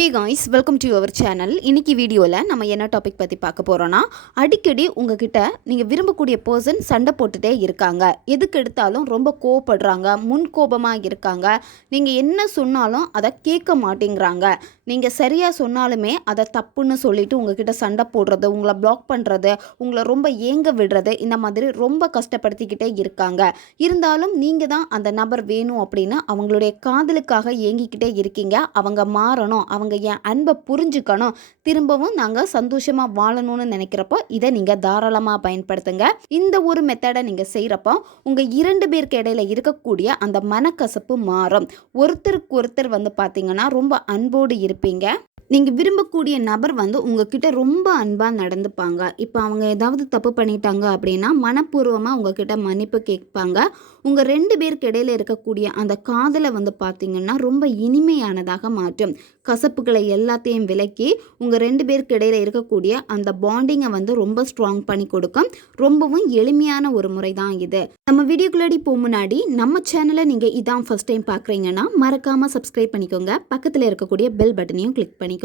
Hey guys, welcome to your channel. இன்றைக்கி வீடியோவில் நம்ம என்ன டாபிக் பற்றி பார்க்க போகிறோன்னா, அடிக்கடி உங்ககிட்ட நீங்கள் விரும்பக்கூடிய பர்சன் சண்டை போட்டுகிட்டே இருக்காங்க. எதுக்கு எடுத்தாலும் ரொம்ப கோவப்படுறாங்க, முன் கோபமாக இருக்காங்க. நீங்கள் என்ன சொன்னாலும் அதை கேட்க மாட்டேங்கிறாங்க. நீங்கள் சரியாக சொன்னாலுமே அதை தப்புன்னு சொல்லிவிட்டு உங்ககிட்ட சண்டை போடுறது, உங்களை பிளாக் பண்ணுறது, உங்களை ரொம்ப ஏங்க விடுறது, இந்த மாதிரி ரொம்ப கஷ்டப்படுத்திக்கிட்டே இருக்காங்க. இருந்தாலும் நீங்கள் தான் அந்த நபர் வேணும் அப்படின்னு அவங்களுடைய காதலுக்காக ஏங்கிக்கிட்டே இருக்கீங்க. அவங்க மாறணும், அவங்க என் அன்பை புரிஞ்சுக்கணும், திரும்பவும் நாங்கள் சந்தோஷமாக வாழணும்னு நினைக்கிறப்போ இதை நீங்கள் தாராளமாக பயன்படுத்துங்க. இந்த ஒரு மெத்தடை நீங்கள் செய்கிறப்போ உங்கள் 2 பேருக்கு இடையில இருக்கக்கூடிய அந்த மனக்கசப்பு மாறும். ஒருத்தருக்கு ஒருத்தர் பார்த்தீங்கன்னா ரொம்ப அன்போடு இருப்பீங்க. நீங்கள் விரும்பக்கூடிய நபர் உங்ககிட்ட ரொம்ப அன்பாக நடந்துப்பாங்க. இப்போ அவங்க ஏதாவது தப்பு பண்ணிட்டாங்க அப்படின்னா மனப்பூர்வமாக உங்ககிட்ட மன்னிப்பு கேட்பாங்க. உங்கள் 2 பேருக்கு இடையில இருக்கக்கூடிய அந்த காதலை பார்த்தீங்கன்னா ரொம்ப இனிமையானதாக மாற்றும். கசப்புகளை எல்லாத்தையும் விலக்கி உங்கள் 2 பேருக்கு இடையில இருக்கக்கூடிய அந்த பாண்டிங்கை ரொம்ப ஸ்ட்ராங் பண்ணி கொடுக்கும். ரொம்பவும் எளிமையான ஒரு முறை தான் இது. நம்ம வீடியோக்குள்ளாடி போக முன்னாடி நம்ம சேனலை நீங்கள் இதான் ஃபர்ஸ்ட் டைம் பார்க்குறீங்கன்னா மறக்காமல் சப்ஸ்கிரைப் பண்ணிக்கோங்க. பக்கத்தில் இருக்கக்கூடிய பெல் பட்டனையும் கிளிக் பண்ணிக்கோங்க.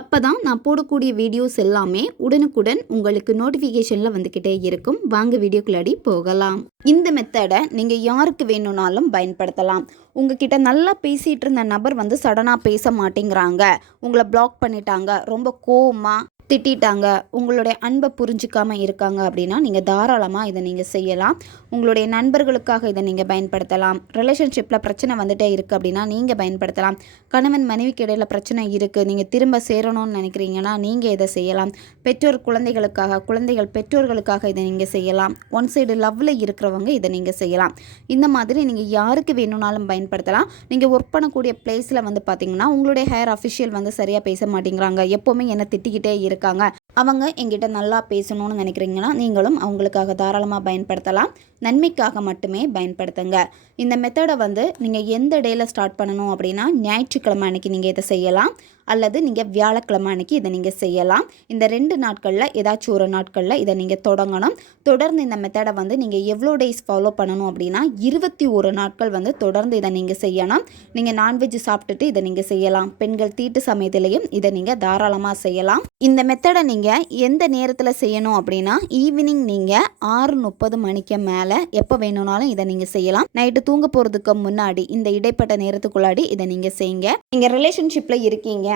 அப்பதான் நான் போடக்கூடிய வீடியோஸ் எல்லாமே உடனுக்குடன் உங்களுக்கு நோட்டிஃபிகேஷன்ல வந்துகிட்டே இருக்கும். வாங்க வீடியோக்குள்ளாடி போகலாம். இந்த மெத்தடை நீங்க யாருக்கு வேணும்னாலும் பயன்படுத்தலாம். உங்ககிட்ட நல்லா பேசிட்டு இருந்த நபர் சடனா பேச மாட்டேங்கிறாங்க, உங்களை பிளாக் பண்ணிட்டாங்க, ரொம்ப கோவமா திட்டாங்க, உங்களுடைய அன்பை புரிஞ்சிக்காம இருக்காங்க அப்படின்னா நீங்கள் தாராளமாக இதை நீங்கள் செய்யலாம். உங்களுடைய நண்பர்களுக்காக இதை நீங்கள் பயன்படுத்தலாம். ரிலேஷன்ஷிப்பில் பிரச்சனை வந்துட்டே இருக்குது அப்படின்னா நீங்கள் பயன்படுத்தலாம். கணவன் மனைவிக்கு இடையில பிரச்சனை இருக்குது, நீங்கள் திரும்ப சேரணும்னு நினைக்கிறீங்கன்னா நீங்கள் இதை செய்யலாம். பெற்றோர் குழந்தைகளுக்காக, குழந்தைகள் பெற்றோர்களுக்காக இதை நீங்கள் செய்யலாம். ஒன் சைடு லவ்வில் இருக்கிறவங்க இதை நீங்கள் செய்யலாம். இந்த மாதிரி நீங்கள் யாருக்கு வேணும்னாலும் பயன்படுத்தலாம். நீங்கள் ஒர்க் பண்ணக்கூடிய பிளேஸில் பார்த்தீங்கன்னா உங்களுடைய ஹையர் அஃபிஷியல் சரியாக பேச மாட்டேங்கிறாங்க, எப்போவுமே என்னை திட்டிக்கிட்டே இருக்காங்க, அவங்க எங்கிட்ட நல்லா பேசணும்னு நினைக்கிறீங்கன்னா நீங்களும் அவங்களுக்காக தாராளமாக பயன்படுத்தலாம். நன்மைக்காக மட்டுமே பயன்படுத்துங்க. இந்த மெத்தடை நீங்கள் எந்த டேயில் ஸ்டார்ட் பண்ணணும் அப்படின்னா ஞாயிற்றுக்கிழமை அன்னைக்கு நீங்கள் இதை செய்யலாம், அல்லது நீங்கள் வியாழக்கிழமை அன்னைக்கு இதை நீங்கள் செய்யலாம். இந்த 2 நாட்களில் ஏதாச்சும் ஒரு நாட்களில் இதை நீங்கள் தொடங்கணும். தொடர்ந்து இந்த மெத்தடை நீங்கள் எவ்வளோ டேஸ் ஃபாலோ பண்ணணும் அப்படின்னா 21 நாட்கள் தொடர்ந்து இதை நீங்கள் செய்யணும். நீங்கள் நான்வெஜ் சாப்பிட்டுட்டு இதை நீங்கள் செய்யலாம். பெண்கள் தீட்டு சமயத்திலையும் இதை நீங்கள் தாராளமாக செய்யலாம். இந்த மெத்தடை நீங்கள் எந்த நேரத்தில் செய்யணும் அப்படின்னா ஈவினிங் நீங்கள் 6:30 மணிக்கு மேலே எப்போ வேணும்னாலும் இதை நீங்கள் செய்யலாம். நைட்டு தூங்க போகிறதுக்கு முன்னாடி இந்த இடைப்பட்ட நேரத்துக்குள்ளாடி இதை நீங்கள் செய்யுங்க. நீங்கள் ரிலேஷன்ஷிப்பில் இருக்கீங்க,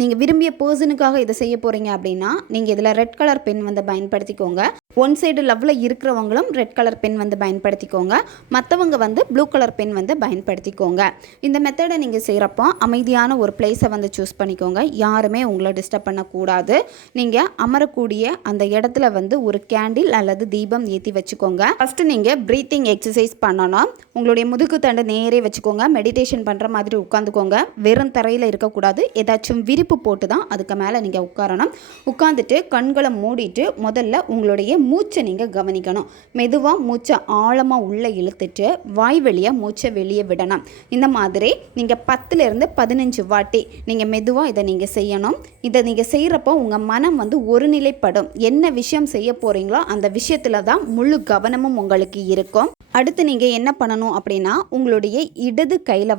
நீங்கள் விரும்பிய பர்சனுக்காக இதை செய்ய போகிறீங்க அப்படின்னா நீங்கள் இதில் ரெட் கலர் பென் பயன்படுத்திக்கோங்க. ஒன் சைடு லவ்வில் இருக்கிறவங்களும் ரெட் கலர் பென் பயன்படுத்திக்கோங்க. மற்றவங்க ப்ளூ கலர் பென் பயன்படுத்திக்கோங்க. இந்த மெத்தடை நீங்கள் செய்கிறப்போ அமைதியான ஒரு பிளேஸை சூஸ் பண்ணிக்கோங்க. யாருமே உங்களை டிஸ்டர்ப் பண்ணக்கூடாது. நீங்கள் அமரக்கூடிய அந்த இடத்துல ஒரு கேண்டில் அல்லது தீபம் ஏற்றி வச்சுக்கோங்க. ஃபஸ்ட்டு நீங்கள் ப்ரீத்திங் எக்ஸசைஸ் பண்ணணும். உங்களுடைய முதுகு தண்டை நேரே வச்சுக்கோங்க. மெடிடேஷன் பண்ணுற மாதிரி உட்காந்துக்கோங்க. வெறும் தரையில் இருக்கக்கூடாது, ஏதாச்சும் விரிப்பு போட்டு தான் அதுக்கு மேலே நீங்கள் உட்காரணும். உட்காந்துட்டு கண்களை மூடிட்டு முதல்ல உங்களுடைய மூச்சை நீங்கள் கவனிக்கணும். மெதுவாக மூச்சை ஆழமாக உள்ளே இழுத்துட்டு வாய் வழியாக மூச்சை வெளியே விடணும். இந்த மாதிரி நீங்கள் 10லேருந்து 15 வாட்டி நீங்கள் மெதுவாக இதை நீங்கள் செய்யணும். இதை நீங்கள் செய்கிறப்போ உங்கள் மனம் ஒருநிலைப்படும். என்ன விஷயம் செய்ய போகிறீங்களோ அந்த விஷயத்தில் தான் முழு கவனமும் உங்களுக்கு இருக்கும். அடுத்து நீங்கள் என்ன பண்ணணும் அப்படின்னா உங்களுடைய இடது கையில்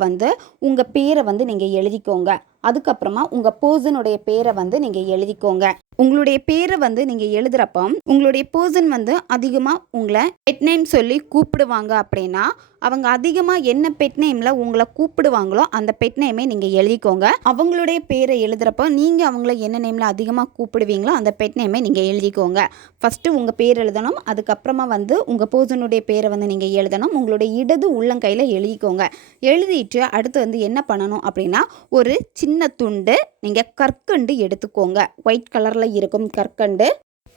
உங்கள் பேரை நீங்கள் எழுதிக்கோங்க. அதுக்கப்புறமா உங்கள் பர்சனுடைய பேரை நீங்கள் எழுதிக்கோங்க. உங்களுடைய பேரை நீங்கள் எழுதுகிறப்போ உங்களுடைய பர்சன் அதிகமாக உங்களை பெட் நேம் சொல்லி கூப்பிடுவாங்க அப்படின்னா அவங்க அதிகமாக என்ன பெட் நேமில் உங்களை கூப்பிடுவாங்களோ அந்த பெட் நேமே நீங்கள் எழுதிக்கோங்க. அவங்களுடைய பேரை எழுதுகிறப்போ நீங்கள் அவங்கள என்ன நேமில் அதிகமாக கூப்பிடுவீங்களோ அந்த பெட் நேமே நீங்கள் எழுதிக்கோங்க. ஃபஸ்ட்டு உங்கள் பேர் எழுதணும். அதுக்கப்புறமா உங்கள் பர்சனுடைய பேரை நீங்கள் எழுதணும். உங்களுடைய இடது உள்ளங்கையில் எழுதிக்கோங்க. எழுதிட்டு அடுத்து என்ன பண்ணணும் அப்படின்னா ஒரு சின்ன துண்டு நீங்கள் கற்கண்டு எடுத்துக்கோங்க. ஒயிட் கலரில் இருக்கும் கற்கண்டு.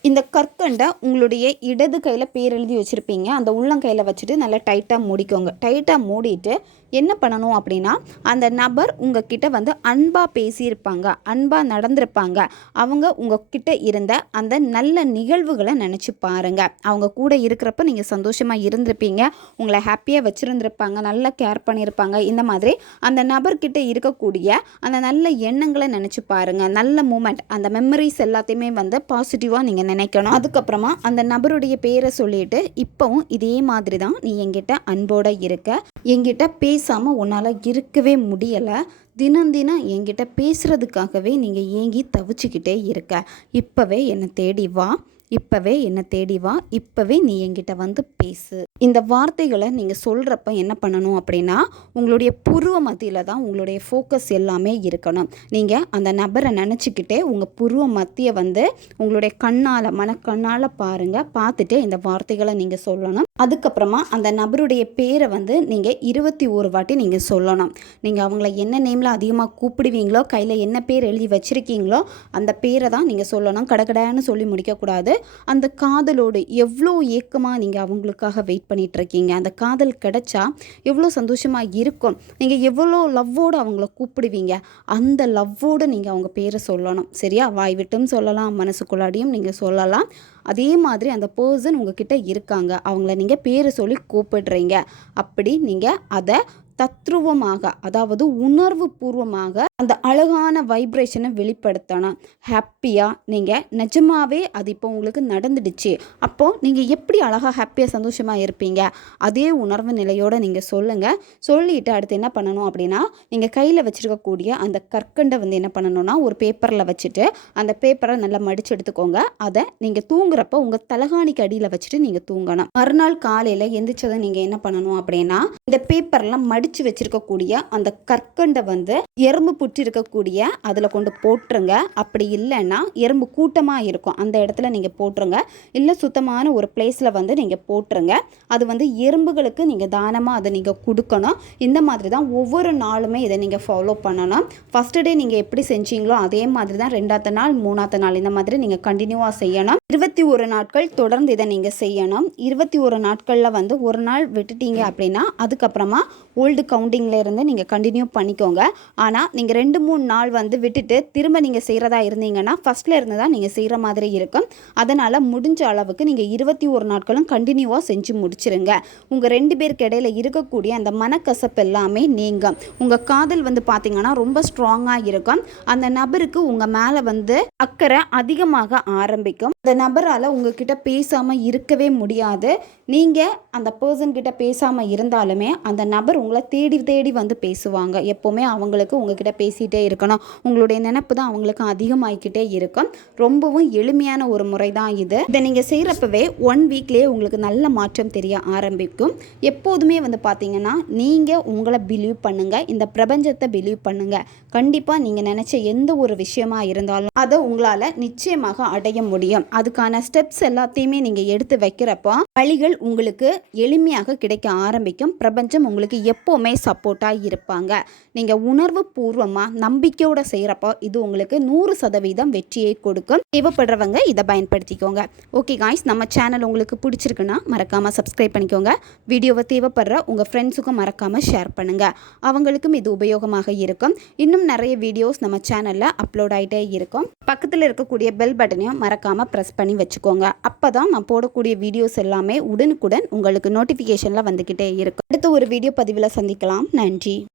இந்த கற்கண்டை உங்களுடைய இடது கையில் பேர் எழுதி வச்சுருப்பீங்க, அந்த உள்ளங்கையில் வச்சுட்டு நல்லா டைட்டாக மூடிக்கோங்க. டைட்டாக மூடிட்டு என்ன பண்ணணும் அப்படின்னா அந்த நபர் உங்ககிட்ட அன்பாக பேசியிருப்பாங்க, அன்பாக நடந்திருப்பாங்க. அவங்க உங்ககிட்ட இருந்த அந்த நல்ல நிகழ்வுகளை நினச்சி பாருங்கள். அவங்க கூட இருக்கிறப்ப நீங்கள் சந்தோஷமாக இருந்திருப்பீங்க, உங்களை ஹாப்பியாக வச்சுருந்துருப்பாங்க, நல்லா கேர் பண்ணியிருப்பாங்க. இந்த மாதிரி அந்த நபர்கிட்ட இருக்கக்கூடிய அந்த நல்ல எண்ணங்களை நினச்சி பாருங்கள். நல்ல மூமெண்ட், அந்த மெமரிஸ் எல்லாத்தையுமே பாசிட்டிவாக நீங்கள் நினைக்கணும். அதுக்கப்புறமா அந்த நபருடைய பேரை சொல்லிட்டு இப்போவும் இதே மாதிரி தான் நீ என்கிட்ட அன்போடு இருக்க, என்கிட்ட பேசாமல் உன்னால் இருக்கவே முடியலை, தினம் தினம் என்கிட்ட பேசுகிறதுக்காகவே நீங்கள் ஏங்கி தவிச்சுக்கிட்டே இருக்க. இப்போவே என்னை தேடி வா, இப்போவே என்னை தேடி வா, இப்போவே நீ என்கிட்ட வந்து பேசு. இந்த வார்த்தைகளை நீங்கள் சொல்கிறப்ப என்ன பண்ணணும் அப்படின்னா, உங்களுடைய புருவ மத்தியில் தான் உங்களுடைய ஃபோக்கஸ் எல்லாமே இருக்கணும். நீங்கள் அந்த நபரை நினச்சிக்கிட்டே உங்கள் புருவ மத்தியை வந்து உங்களுடைய கண்ணால் மனக்கண்ணால் பாருங்கள். பார்த்துட்டு இந்த வார்த்தைகளை நீங்கள் சொல்லணும். அதுக்கப்புறமா அந்த நபருடைய பேரை வந்து நீங்கள் 21 வாட்டி நீங்கள் சொல்லணும். நீங்கள் அவங்கள என்ன நேமில் அதிகமாக கூப்பிடுவீங்களோ, கையில் என்ன பேர் எழுதி வச்சுருக்கீங்களோ அந்த பேரை தான் நீங்கள் சொல்லணும். கடகடான்னு சொல்லி முடிக்கக்கூடாது. அந்த காதலோடு எவ்வளோ ஏக்கமாக நீங்கள் அவங்களுக்காக வெயிட் பண்ணிகிட்ருக்கீங்க. அந்த காதல் கிடைச்சா எவ்வளோ சந்தோஷமாக இருக்கும். நீங்கள் எவ்வளோ லவ்வோடு அவங்கள கூப்பிடுவீங்க. அந்த லவ்வோடு நீங்கள் அவங்க பேரை சொல்லணும். சரியா? வாய் விட்டும் சொல்லலாம், மனசுக்குள்ளாடியும் நீங்கள் சொல்லலாம். அதே மாதிரி அந்த பர்சன் உங்ககிட்ட இருக்காங்க, அவங்கள நீங்கள் பேரை சொல்லி கூப்பிடுறீங்க. அப்படி நீங்கள் அதை தத்ரூபமாக, அதாவது உணர்வு பூர்வமாக அந்த அழகான வைப்ரேஷனை வெளிப்படுத்தணும். ஹாப்பியாக நீங்கள் நிஜமாகவே அது இப்போ உங்களுக்கு நடந்துடுச்சு. அப்போது நீங்கள் எப்படி அழகாக ஹாப்பியாக சந்தோஷமாக இருப்பீங்க, அதே உணர்வு நிலையோடு நீங்கள் சொல்லுங்கள். சொல்லிவிட்டு அடுத்து என்ன பண்ணணும் அப்படின்னா, நீங்கள் கையில் வச்சுருக்கக்கூடிய அந்த கற்கண்டை வந்து என்ன பண்ணணும்னா, ஒரு பேப்பரில் வச்சுட்டு அந்த பேப்பரை நல்லா மடித்து எடுத்துக்கோங்க. அதை நீங்கள் தூங்குறப்போ உங்கள் தலகாணிக்கு அடியில் வச்சுட்டு நீங்கள் தூங்கணும். மறுநாள் காலையில் எந்திரிச்சதை நீங்கள் என்ன பண்ணணும் அப்படின்னா, இந்த பேப்பர்லாம் மடித்து வச்சுருக்கக்கூடிய அந்த கற்கண்டை வந்து எறும்பு புற்றி இருக்கக்கூடிய அதில் கொண்டு போட்டுருங்க. அப்படி இல்லைன்னா எறும்பு கூட்டமாக இருக்கும் அந்த இடத்துல நீங்கள் போட்டுருங்க. இல்லை சுத்தமான ஒரு பிளேஸில் வந்து நீங்கள் போட்டுருங்க. அது வந்து எறும்புகளுக்கு நீங்கள் தானமாக அதை நீங்கள் கொடுக்கணும். இந்த மாதிரி தான் ஒவ்வொரு நாளுமே இதை நீங்கள் ஃபாலோ பண்ணணும். ஃபஸ்ட்டு டே நீங்கள் எப்படி செஞ்சீங்களோ அதே மாதிரி தான் 2ஆவது நாள் 3ஆவது நாள் இந்த மாதிரி நீங்கள் கண்டினியூவாக செய்யணும். 21 நாட்கள் தொடர்ந்து இதை நீங்கள் செய்யணும். 21 நாட்களில் வந்து ஒரு நாள் விட்டுட்டீங்க அப்படின்னா அதுக்கப்புறமா ஓல்டு கவுண்டிங்கில் இருந்து நீங்கள் கண்டினியூ பண்ணிக்கோங்க. ஆனால் நீங்கள் 2-3 நாள் வந்து விட்டுட்டு திரும்ப நீங்கள் செய்கிறதா இருந்தீங்கன்னா ஃபஸ்ட்டில் இருந்து தான் நீங்கள் செய்கிற மாதிரி இருக்கும். அதனால் முடிஞ்ச அளவுக்கு நீங்கள் 21 நாட்களும் கண்டினியூவாக செஞ்சு முடிச்சிருங்க. உங்கள் 2 பேருக்கு இடையில இருக்கக்கூடிய அந்த மனக்கசப்பு எல்லாமே நீங்கும். உங்கள் காதல் வந்து பார்த்திங்கன்னா ரொம்ப ஸ்ட்ராங்காக இருக்கும். அந்த நபருக்கு உங்கள் மேலே வந்து அக்கறை அதிகமாக ஆரம்பிக்கும். அந்த நபரால் உங்ககிட்ட பேசாமல் இருக்கவே முடியாது. நீங்கள் அந்த பர்சன்கிட்ட பேசாமல் இருந்தாலுமே அந்த நபர் உங்களை தேடி தேடி வந்து பேசுவாங்க. எப்போவுமே அவங்களுக்கு உங்ககிட்ட பேசிகிட்டே இருக்கணும். உங்களுடைய நினைப்பு தான் அவங்களுக்கு அதிகமாகிக்கிட்டே இருக்கும். ரொம்பவும் எளிமையான ஒரு முறை தான் இது. இதை நீங்கள் செய்கிறப்பவே 1 வீக்லேயே உங்களுக்கு நல்ல மாற்றம் தெரிய ஆரம்பிக்கும். எப்போதுமே வந்து பார்த்தீங்கன்னா நீங்கள் உங்களை பிலீவ் பண்ணுங்கள், இந்த பிரபஞ்சத்தை பிலீவ் பண்ணுங்கள். கண்டிப்பாக நீங்கள் நினச்ச எந்த ஒரு விஷயமா இருந்தாலும் அதை உங்களால் நிச்சயமாக அடைய முடியும். அதுக்கான ஸ்டெப்ஸ் எல்லாத்தையுமே நீங்கள் எடுத்து வைக்கிறப்போ வழிகள் உங்களுக்கு எளிமையாக கிடைக்க ஆரம்பிக்கும். பிரபஞ்சம் உங்களுக்கு எப்போவுமே சப்போர்ட்டாக இருப்பாங்க. நீங்கள் உணர்வு பூர்வமாக நம்பிக்கையோடு செய்கிறப்போ இது உங்களுக்கு 100% வெற்றியை கொடுக்கும். தேவைப்படுறவங்க இதை பயன்படுத்திக்கோங்க. ஓகே காய்ஸ், நம்ம சேனல் உங்களுக்கு பிடிச்சிருக்குன்னா மறக்காமல் சப்ஸ்கிரைப் பண்ணிக்கோங்க. வீடியோவை தேவைப்படுற உங்கள் ஃப்ரெண்ட்ஸுக்கும் மறக்காமல் ஷேர் பண்ணுங்கள். அவங்களுக்கும் இது உபயோகமாக இருக்கும். இன்னும் நிறைய வீடியோஸ் நம்ம சேனலில் அப்லோட் ஆகிட்டே இருக்கும். பக்கத்தில் இருக்கக்கூடிய பெல் பட்டனையும் மறக்காமல் ப்ரெஸ் பண்ணி வச்சுக்கோங்க. அப்போ தான் நான் போடக்கூடிய வீடியோஸ் எல்லாமே உடனுக்குடன் உங்களுக்கு நோட்டிஃபிகேஷனில் வந்துக்கிட்டே இருக்கும். அடுத்த ஒரு வீடியோ பதிவில் சந்திக்கலாம். நன்றி.